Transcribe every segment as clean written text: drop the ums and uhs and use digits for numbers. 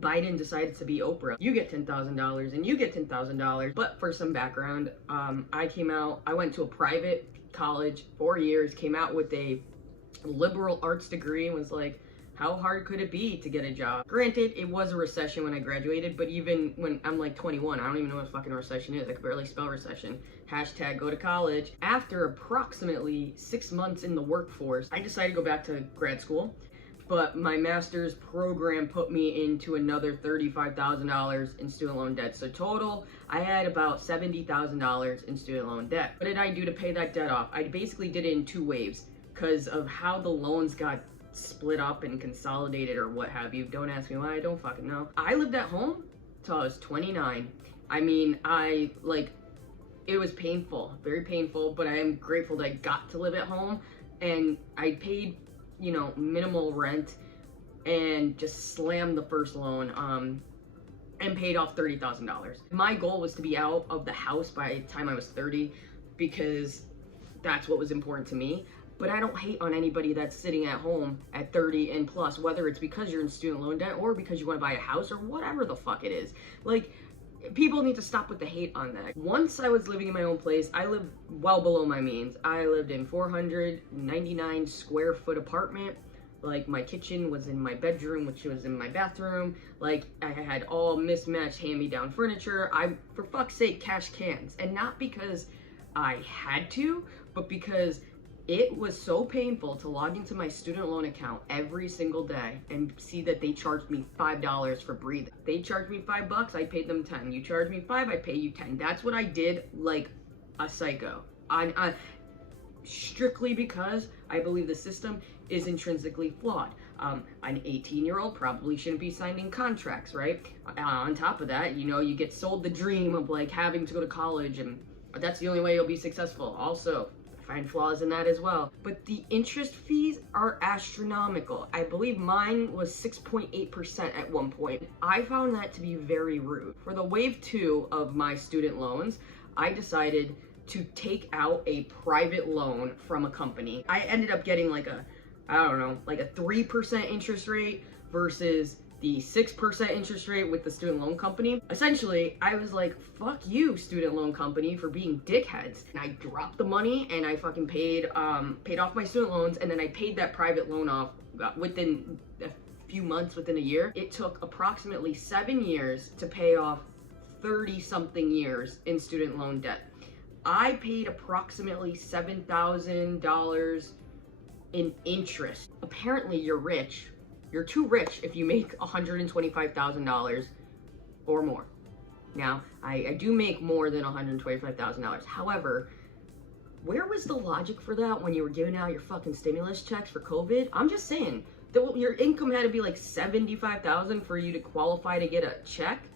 Biden decided to be Oprah. You get $10,000 and you get $10,000. But for some background, I went to a private college, 4 years, came out with a liberal arts degree, and was like, how hard could it be to get a job? Granted, it was a recession when I graduated, but even when I'm like 21, I don't even know what fucking recession is. I could barely spell recession. Hashtag go to college. After approximately 6 months in the workforce, I decided to go back to grad school, but my master's program put me into another $35,000 in student loan debt. So total, I had about $70,000 in student loan debt. What did I do to pay that debt off? I basically did it in 2 waves because of how the loans got split up and consolidated or what have you. Don't ask me why, I don't fucking know. I lived at home till I was 29. I mean, it was painful, very painful, but I am grateful that I got to live at home, and I paid, you know, minimal rent and just slammed the first loan and paid off $30,000. My goal was to be out of the house by the time I was 30 because that's what was important to me. But I don't hate on anybody that's sitting at home at 30 and plus, whether it's because you're in student loan debt or because you want to buy a house or whatever the fuck it is. Like, people need to stop with the hate on that. Once I was living in my own place, I lived well below my means. I lived in 499 square foot apartment. Like, my kitchen was in my bedroom, which was in my bathroom. Like, I had all mismatched hand-me-down furniture. I, for fuck's sake, cashed cans. And not because I had to, but because it was so painful to log into my student loan account every single day and see that they charged me $5 for breathing. They charged me $5, I paid them 10. You charge me 5, I pay you 10. That's what I did like a psycho. Strictly because I believe the system is intrinsically flawed. An 18-year-old probably shouldn't be signing contracts, right? On top of that, you know, you get sold the dream of like having to go to college, and that's the only way you'll be successful. Also, find flaws in that as well. But the interest fees are astronomical. I believe mine was 6.8% at one point. I found that to be very rude. For the wave 2 of my student loans, I decided to take out a private loan from a company. I ended up getting like a, I don't know, like a 3% interest rate versus the 6% interest rate with the student loan company. Essentially, I was like, fuck you, student loan company, for being dickheads. And I dropped the money and I fucking paid off my student loans, and then I paid that private loan off within a few months, within a year. It took approximately 7 years to pay off 30-something years in student loan debt. I paid approximately $7,000 in interest. Apparently, you're rich. You're too rich if you make $125,000 or more. Now, I do make more than $125,000. However, where was the logic for that when you were giving out your fucking stimulus checks for COVID? I'm just saying that your income had to be like $75,000 for you to qualify to get a check.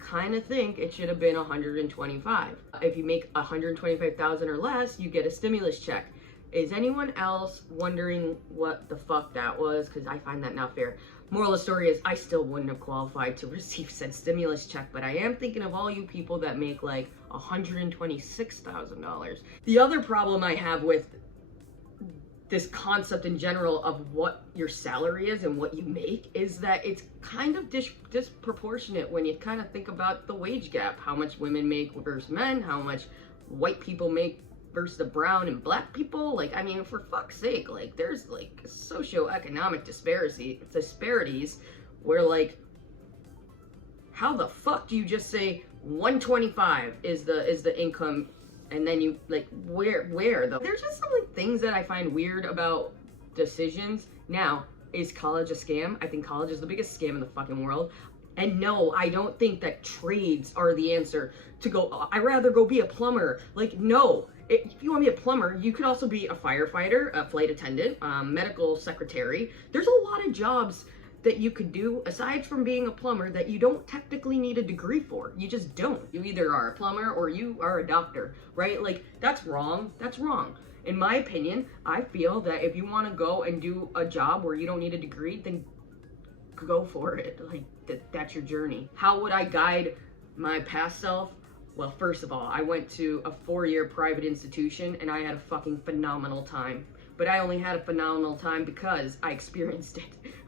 Kind of think it should have been $125,000. If you make $125,000 or less, you get a stimulus check. Is anyone else wondering what the fuck that was? Because I find that not fair. Moral of the story is I still wouldn't have qualified to receive said stimulus check, but I am thinking of all you people that make like $126,000. The other problem I have with this concept in general of what your salary is and what you make is that it's kind of disproportionate when you kind of think about the wage gap, how much women make versus men, how much white people make versus the brown and black people. Like, I mean, for fuck's sake, like, there's like socioeconomic disparities where, like, how the fuck do you just say 125 is the income, and then you, like, where though? There's just some like things that I find weird about decisions. Now, is college a scam? I think college is the biggest scam in the fucking world. And no, I don't think that trades are the answer to go, I'd rather go be a plumber. Like, no. If you want to be a plumber, you could also be a firefighter, a flight attendant, medical secretary. There's a lot of jobs that you could do aside from being a plumber that you don't technically need a degree for. You just don't. You either are a plumber or you are a doctor, right? Like, that's wrong. That's wrong. In my opinion, I feel that if you want to go and do a job where you don't need a degree, then go for it. Like, that's your journey. How would I guide my past self? Well, first of all, I went to a 4-year private institution and I had a fucking phenomenal time. But I only had a phenomenal time because I experienced it,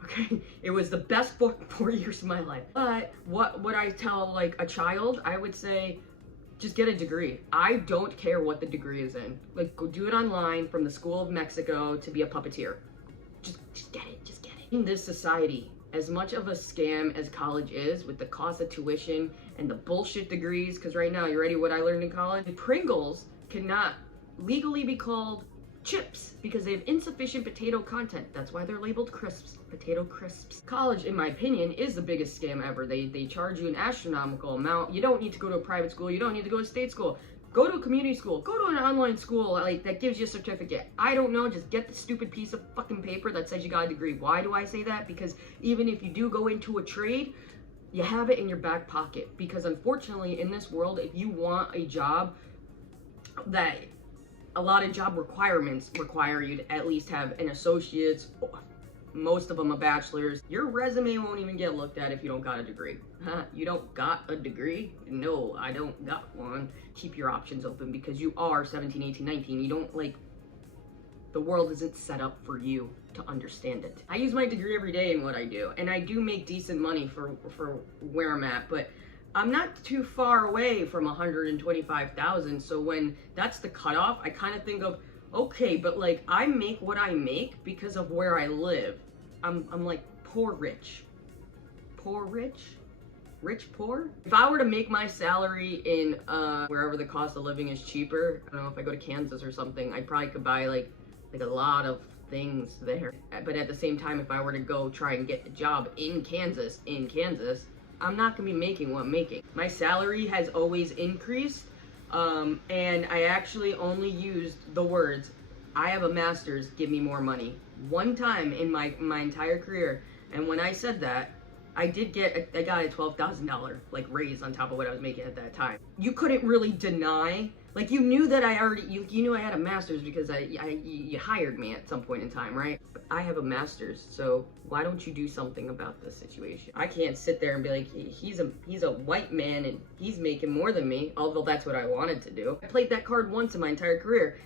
Okay, it was the best 4 years of my life. But what would I tell like a child? I would say, just get a degree. I don't care what the degree is in. Like, go do it online from the School of Mexico to be a puppeteer. Just get it, just get it. In this society, as much of a scam as college is, with the cost of tuition and the bullshit degrees, because right now, you ready what I learned in college? Pringles cannot legally be called chips because they have insufficient potato content. That's why they're labeled crisps, potato crisps. College, in my opinion, is the biggest scam ever. They charge you an astronomical amount. You don't need to go to a private school. You don't need to go to state school. Go to a community school. Go to an online school like that gives you a certificate. I don't know. Just get the stupid piece of fucking paper that says you got a degree. Why do I say that? Because even if you do go into a trade, you have it in your back pocket. Because unfortunately, in this world, if you want a job that a lot of job requirements require you to at least have an associate's, most of them a bachelor's. Your resume won't even get looked at if you don't got a degree. You don't got a degree? No, I don't got one. Keep your options open because you are 17, 18, 19. You don't like, the world isn't set up for you to understand it. I use my degree every day in what I do, and I do make decent money for where I'm at, but I'm not too far away from 125,000. So when that's the cutoff, I kind of think of, okay, but like I make what I make because of where I live. I'm like poor rich. Poor rich? Rich poor? If I were to make my salary in wherever the cost of living is cheaper, I don't know, if I go to Kansas or something, I probably could buy like a lot of things there. But at the same time, if I were to go try and get a job in Kansas, I'm not gonna be making what I'm making. My salary has always increased, and I actually only used the words, I have a master's, give me more money. One time in my entire career, and when I said that, I got a $12,000 like raise on top of what I was making at that time. You couldn't really deny, like you knew that you knew I had a master's because you hired me at some point in time, right? I have a master's, so why don't you do something about this situation? I can't sit there and be like, he's a white man and he's making more than me, although that's what I wanted to do. I played that card once in my entire career,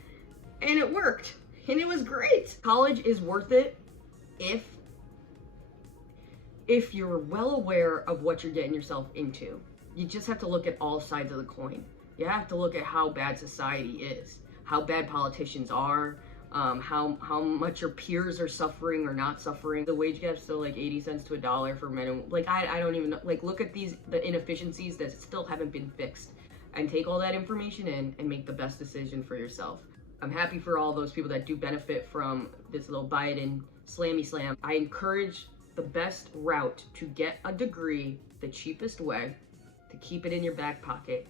and it worked, and it was great. College is worth it if you're well aware of what you're getting yourself into. You just have to look at all sides of the coin. You have to look at how bad society is, how bad politicians are, how much your peers are suffering or not suffering. The wage gap's still like 80 cents to $1 for minimum. Like, I don't even know. Like, look at the inefficiencies that still haven't been fixed, and take all that information in and make the best decision for yourself. I'm happy for all those people that do benefit from this little Biden slammy slam. I encourage the best route to get a degree, the cheapest way to keep it in your back pocket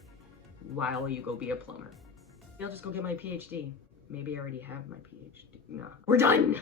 while you go be a plumber. I'll just go get my PhD. Maybe I already have my PhD. No. We're done!